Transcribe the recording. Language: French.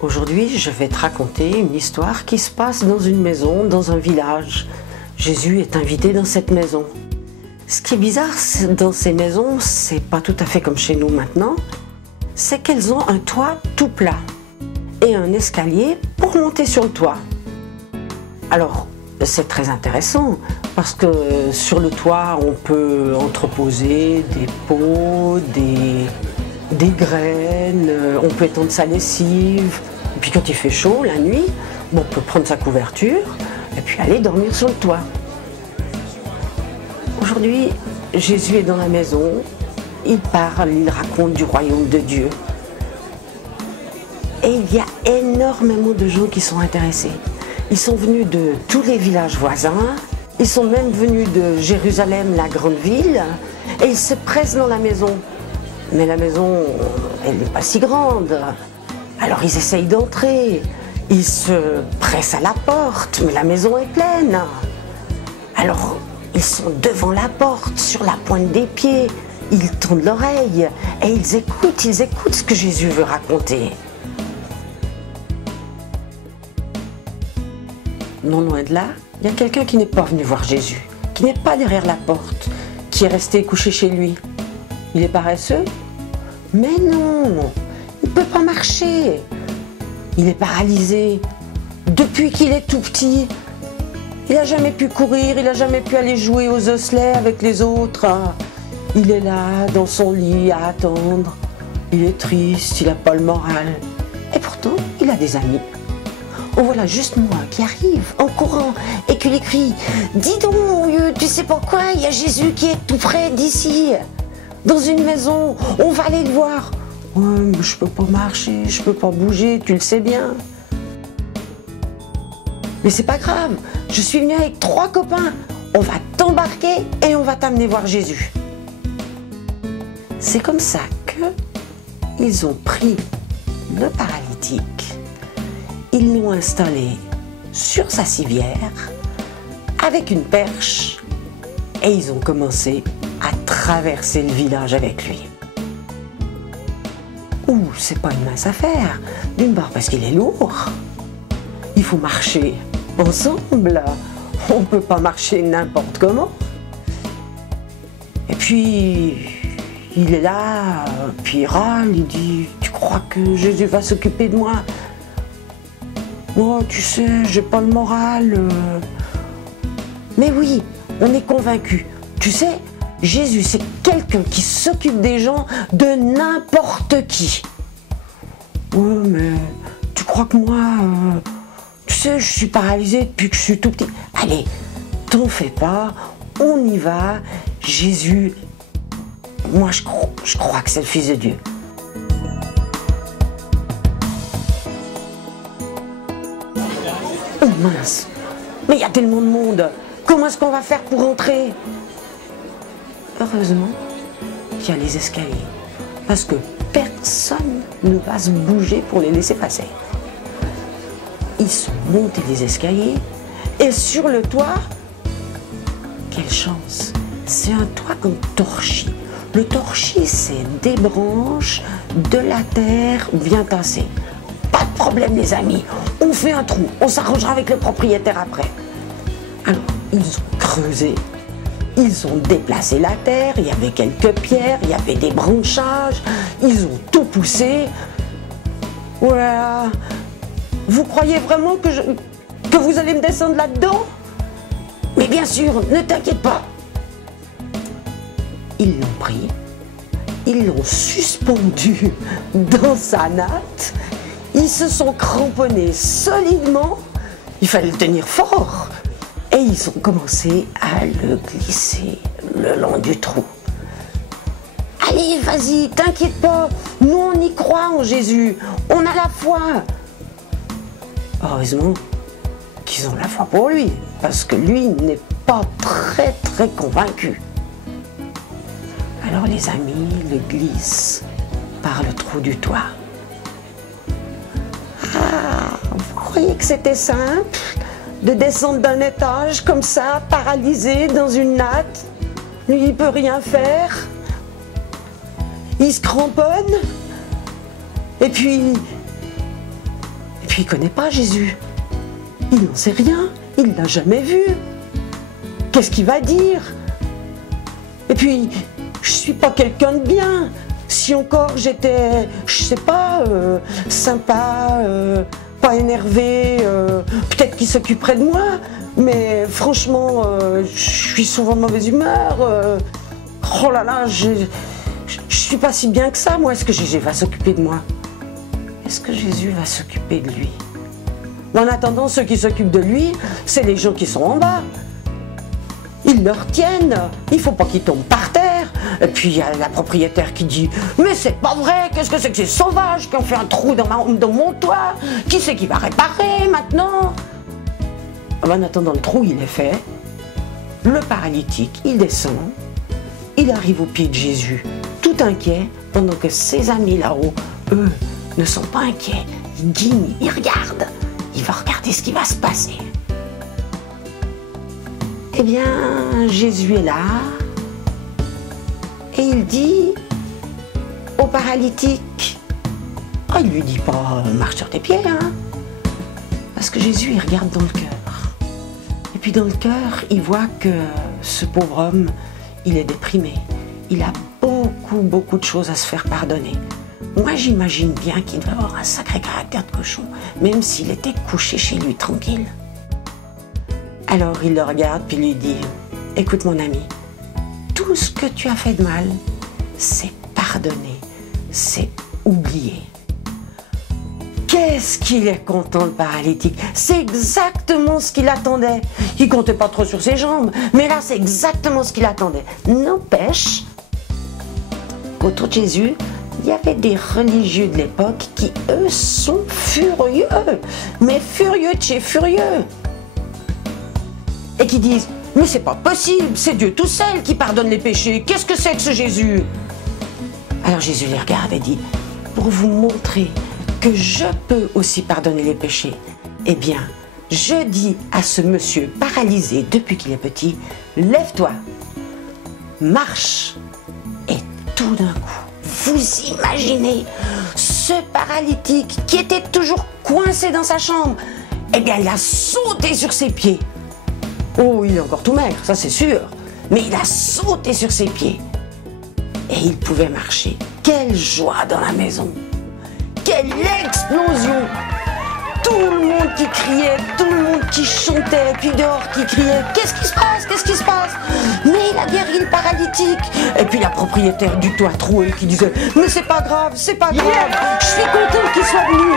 Aujourd'hui, je vais te raconter une histoire qui se passe dans une maison, dans un village. Jésus est invité dans cette maison. Ce qui est bizarre dans ces maisons, c'est pas tout à fait comme chez nous maintenant, c'est qu'elles ont un toit tout plat et un escalier pour monter sur le toit. Alors, c'est très intéressant parce que sur le toit, on peut entreposer des pots, des graines, on peut étendre sa lessive. Et puis quand il fait chaud, la nuit, on peut prendre sa couverture et puis aller dormir sur le toit. Aujourd'hui, Jésus est dans la maison, il parle, il raconte du royaume de Dieu. Et il y a énormément de gens qui sont intéressés. Ils sont venus de tous les villages voisins, ils sont même venus de Jérusalem, la grande ville, et ils se pressent dans la maison. Mais la maison, elle n'est pas si grande. Alors ils essayent d'entrer, ils se pressent à la porte, mais la maison est pleine. Alors ils sont devant la porte, sur la pointe des pieds, ils tendent l'oreille et ils écoutent ce que Jésus veut raconter. Non loin de là, il y a quelqu'un qui n'est pas venu voir Jésus, qui n'est pas derrière la porte, qui est resté couché chez lui. Il est paresseux? Mais non, il ne peut pas marcher. Il est paralysé. Depuis qu'il est tout petit, il n'a jamais pu courir, il n'a jamais pu aller jouer aux osselets avec les autres. Il est là, dans son lit, à attendre. Il est triste, il n'a pas le moral. Et pourtant, il a des amis. Oh voilà, juste moi qui arrive en courant et qui lui crie « Dis donc, mon vieux, tu sais pourquoi il y a Jésus qui est tout près d'ici, dans une maison, on va aller le voir. » « Ouais, mais je peux pas marcher, je peux pas bouger, tu le sais bien. » « Mais c'est pas grave, je suis venu avec 3 copains, on va t'embarquer et on va t'amener voir Jésus. » C'est comme ça qu'ils ont pris le paralytique, ils l'ont installé sur sa civière avec une perche et ils ont commencé à traverser le village avec lui. Ouh, c'est pas une mince affaire, d'une part parce qu'il est lourd, il faut marcher ensemble, on peut pas marcher n'importe comment. Et puis, il est là, puis il râle, il dit « Tu crois que Jésus va s'occuper de moi ? Oh, tu sais, j'ai pas le moral. » Mais oui, on est convaincus. Tu sais, Jésus, c'est quelqu'un qui s'occupe des gens de n'importe qui. Ouais, mais tu crois que moi, tu sais, je suis paralysé depuis que je suis tout petit. Allez, t'en fais pas, on y va. Jésus, moi je crois que c'est le Fils de Dieu. Oh mince, mais il y a tellement de monde. Comment est-ce qu'on va faire pour entrer ? Heureusement qu'il y a les escaliers, parce que personne ne va se bouger pour les laisser passer. Ils sont montés les escaliers et sur le toit, quelle chance, c'est un toit en torchis. Le torchis, c'est des branches, de la terre bien tassée. Pas de problème les amis, on fait un trou, on s'arrangera avec le propriétaire après. Alors, ils ont creusé. Ils ont déplacé la terre, il y avait quelques pierres, il y avait des branchages, ils ont tout poussé. Voilà. Vous croyez vraiment que vous allez me descendre là-dedans? Mais bien sûr, ne t'inquiète pas. Ils l'ont pris, ils l'ont suspendu dans sa natte, ils se sont cramponnés solidement, il fallait le tenir fort. Et ils ont commencé à le glisser le long du trou. Allez, vas-y, t'inquiète pas, nous on y croit en Jésus, on a la foi. Heureusement qu'ils ont la foi pour lui, parce que lui n'est pas très convaincu. Alors les amis le glissent par le trou du toit. Ah, vous croyez que c'était simple de descendre d'un étage comme ça, paralysé dans une natte? Lui, il peut rien faire. Il se cramponne. Et puis, puis il ne connaît pas Jésus. Il n'en sait rien, il ne l'a jamais vu. Qu'est-ce qu'il va dire? Et puis, je ne suis pas quelqu'un de bien. Si encore j'étais, je sais pas, sympa, pas énervé, peut-être qu'il s'occuperait de moi. Mais franchement, je suis souvent de mauvaise humeur. Oh là là, je suis pas si bien que ça, moi. Est-ce que Jésus va s'occuper de moi? Est-ce que Jésus va s'occuper de lui? En attendant, ceux qui s'occupent de lui, c'est les gens qui sont en bas. Ils le retiennent, il ne faut pas qu'il tombe par terre. Et puis il y a la propriétaire qui dit « Mais c'est pas vrai, qu'est-ce que c'est que ces sauvages qui ont fait un trou dans mon toit? Qui c'est qui va réparer maintenant ?» En attendant, le trou il est fait. Le paralytique, il descend. Il arrive au pied de Jésus, tout inquiet, pendant que ses amis là-haut, eux, ne sont pas inquiets. Ils guignent, ils regardent. Il va regarder ce qui va se passer. Eh bien, Jésus est là et il dit au paralytique, oh, il lui dit pas marche sur tes pieds, hein, parce que Jésus il regarde dans le cœur. Et puis dans le cœur, il voit que ce pauvre homme, il est déprimé. Il a beaucoup de choses à se faire pardonner. Moi, j'imagine bien qu'il devait avoir un sacré caractère de cochon, même s'il était couché chez lui tranquille. Alors il le regarde puis lui dit « Écoute mon ami, tout ce que tu as fait de mal, c'est pardonné, c'est oublié. » Qu'est-ce qu'il est content le paralytique. C'est exactement ce qu'il attendait. Il comptait pas trop sur ses jambes, mais là c'est exactement ce qu'il attendait. N'empêche qu'autour de Jésus, il y avait des religieux de l'époque qui, eux, sont furieux, mais furieux de chez furieux. Et qui disent, mais c'est pas possible, c'est Dieu tout seul qui pardonne les péchés, qu'est-ce que c'est que ce Jésus? Alors Jésus les regarde et dit, pour vous montrer que je peux aussi pardonner les péchés, eh bien, je dis à ce monsieur paralysé depuis qu'il est petit, lève-toi, marche, et tout d'un coup, vous imaginez ce paralytique qui était toujours coincé dans sa chambre, eh bien, il a sauté sur ses pieds. Oh, il est encore tout maigre, ça c'est sûr. Mais il a sauté sur ses pieds. Et il pouvait marcher. Quelle joie dans la maison. Quelle explosion. Tout le monde qui criait, tout le monde qui chantait, puis dehors qui criait. Qu'est-ce qui se passe? Qu'est-ce qui se passe? Mais il a guéri le paralytique. Et puis la propriétaire du toit troué qui disait, mais c'est pas grave, je suis content qu'il soit venu